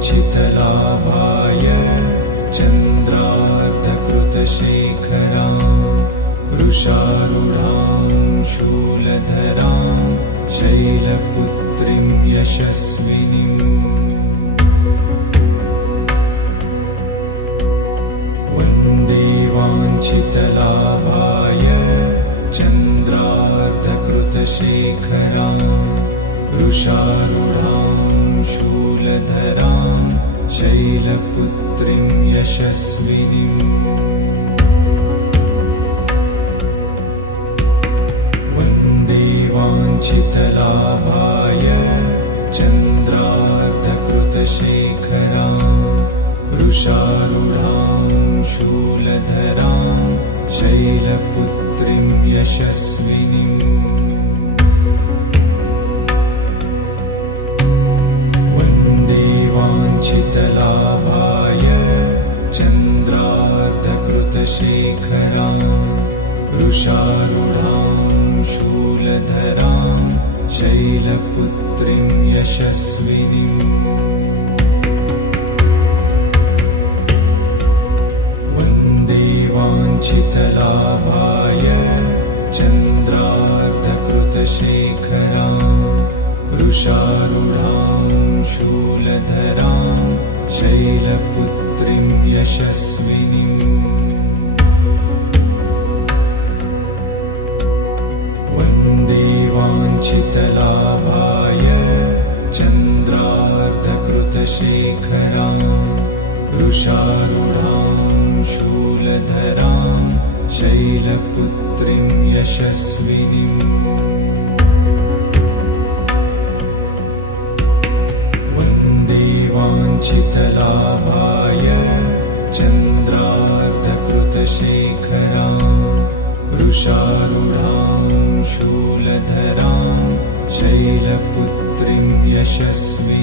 वन्दिवाञ्छितलाभाय चन्द्रार्धकृतशेखरां वृषारूढां शूलधरां शैलपुत्रीं यशस्विनीम् वन्दिवाञ्छितलाभाय चन्द्रार्धकृतशेखरां वृषारूढां शूलधरां शैलपुत्रीं यशस्विनीम् वन्दिवाञ्छितलाभाय चन्द्रार्धकृतशेखरां वृषारूढां शूलधरां शैलपुत्रीं यशस्विनीम् वन्दिवाञ्छितलाभाय चन्द्रार्धकृतशेखरां वृषारूढां शूलधरां शैलपुत्रीं यशस्विनीम् वन्दिवाञ्छितलाभाय चन्द्रार्धकृतशेखरां वृषारूढां शूलधरां शैलपुत्रीं यशस्विनीम् वन्दिवाञ्छितलाभाय चन्द्रार्धकृतशेखरां वृषारूढां शूलधरां शैलपुत्रीं यशस्विनीम् वन्दिवाञ्छितलाभाय चन्द्रार्धकृतशेखरां वृषारूढां शूलधरां शैलपुत्रीं यशस्विनीम्